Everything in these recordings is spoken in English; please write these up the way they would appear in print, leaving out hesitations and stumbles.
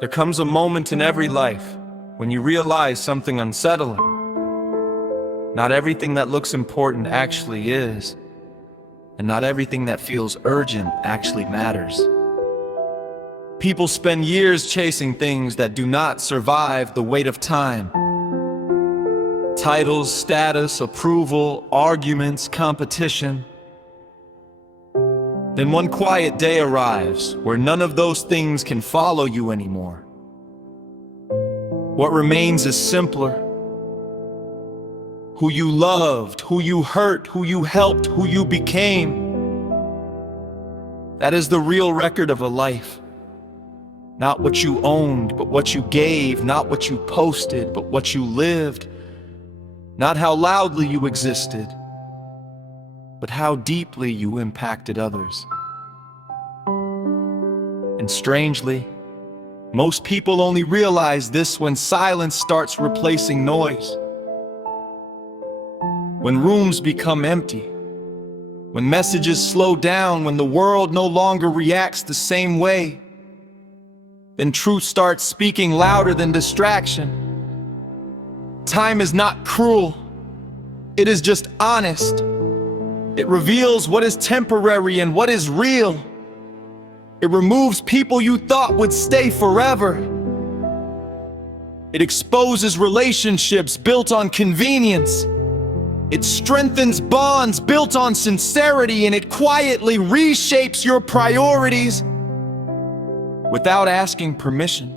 There comes a moment in every life when you realize something unsettling. Not everything that looks important actually is, and not everything that feels urgent actually matters. People spend years chasing things that do not survive the weight of time. Titles, status, approval, arguments, competition. Then one quiet day arrives where none of those things can follow you anymore. What remains is simpler. Who you loved, who you hurt, who you helped, who you became. That is the real record of a life. Not what you owned, but what you gave. Not what you posted, but what you lived. Not how loudly you existed, but how deeply you impacted others. And strangely, most people only realize this when silence starts replacing noise. When rooms become empty, when messages slow down, when the world no longer reacts the same way, then truth starts speaking louder than distraction. Time is not cruel, it is just honest. It reveals what is temporary and what is real. It removes people you thought would stay forever. It exposes relationships built on convenience. It strengthens bonds built on sincerity, and it quietly reshapes your priorities without asking permission.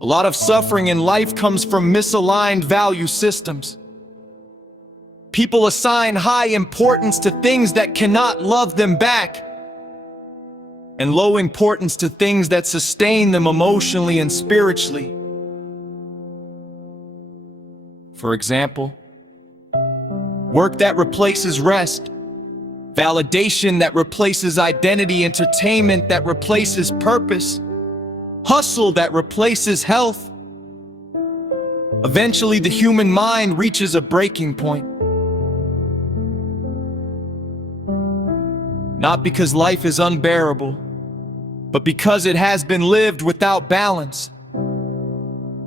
A lot of suffering in life comes from misaligned value systems. People assign high importance to things that cannot love them back, and low importance to things that sustain them emotionally and spiritually. For example, work that replaces rest, validation that replaces identity, entertainment that replaces purpose, hustle that replaces health. Eventually, the human mind reaches a breaking point. Not because life is unbearable, but because it has been lived without balance.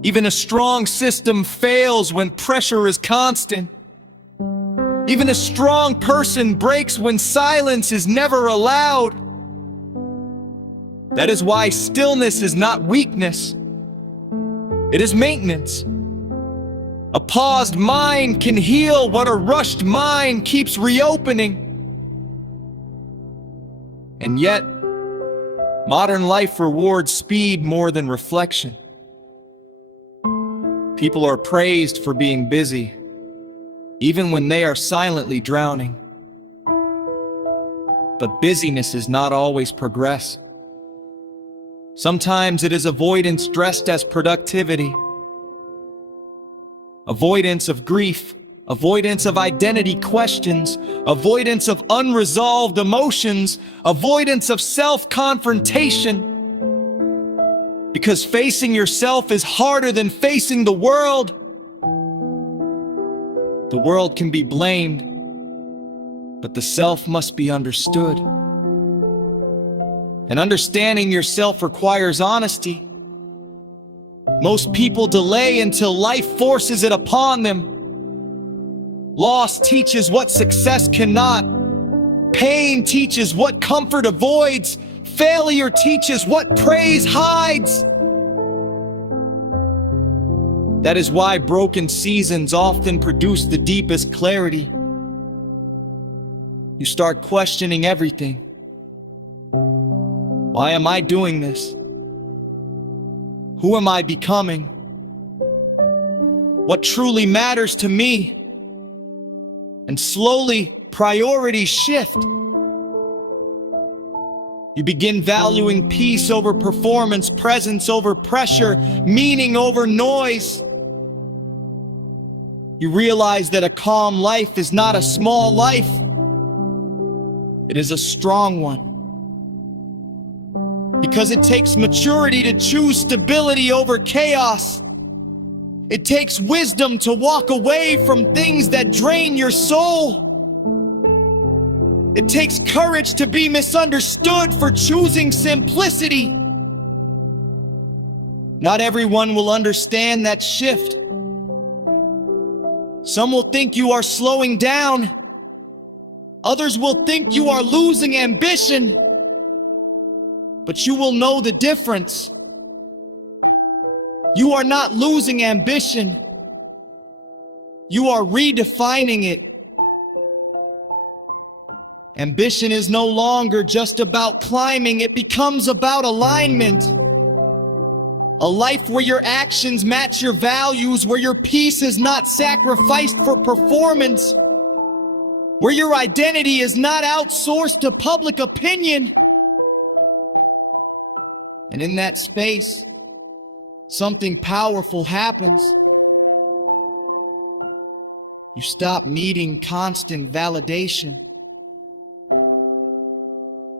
Even a strong system fails when pressure is constant. Even a strong person breaks when silence is never allowed. That is why stillness is not weakness. It is maintenance. A paused mind can heal what a rushed mind keeps reopening. And yet, modern life rewards speed more than reflection. People are praised for being busy, even when they are silently drowning. But busyness is not always progress. Sometimes it is avoidance dressed as productivity. Avoidance of grief, avoidance of identity questions, avoidance of unresolved emotions, avoidance of self-confrontation. Because facing yourself is harder than facing the world. The world can be blamed, but the self must be understood. And understanding yourself requires honesty. Most people delay until life forces it upon them. Loss teaches what success cannot. Pain teaches what comfort avoids. Failure teaches what praise hides. That is why broken seasons often produce the deepest clarity. You start questioning everything. Why am I doing this? Who am I becoming? What truly matters to me? And slowly, priorities shift. You begin valuing peace over performance, presence over pressure, meaning over noise. You realize that a calm life is not a small life. It is a strong one. Because it takes maturity to choose stability over chaos. It takes wisdom to walk away from things that drain your soul. It takes courage to be misunderstood for choosing simplicity. Not everyone will understand that shift. Some will think you are slowing down. Others will think you are losing ambition. But you will know the difference. You are not losing ambition. You are redefining it. Ambition is no longer just about climbing, it becomes about alignment. A life where your actions match your values, where your peace is not sacrificed for performance, where your identity is not outsourced to public opinion. And in that space, something powerful happens. You stop needing constant validation.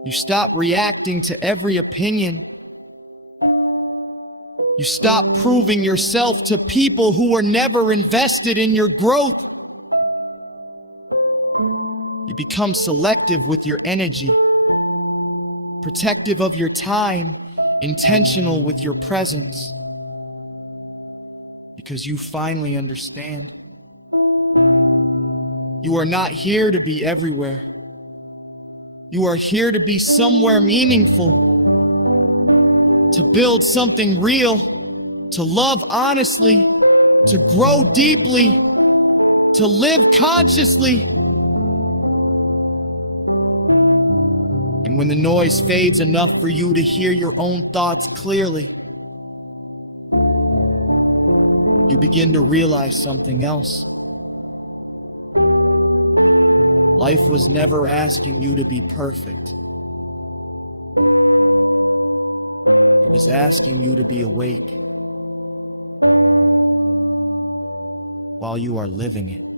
You stop reacting to every opinion. You stop proving yourself to people who were never invested in your growth. You become selective with your energy, protective of your time, intentional with your presence. Because you finally understand. You are not here to be everywhere. You are here to be somewhere meaningful, to build something real, to love honestly, to grow deeply, to live consciously. And when the noise fades enough for you to hear your own thoughts clearly, you begin to realize something else. Life was never asking you to be perfect. It was asking you to be awake while you are living it.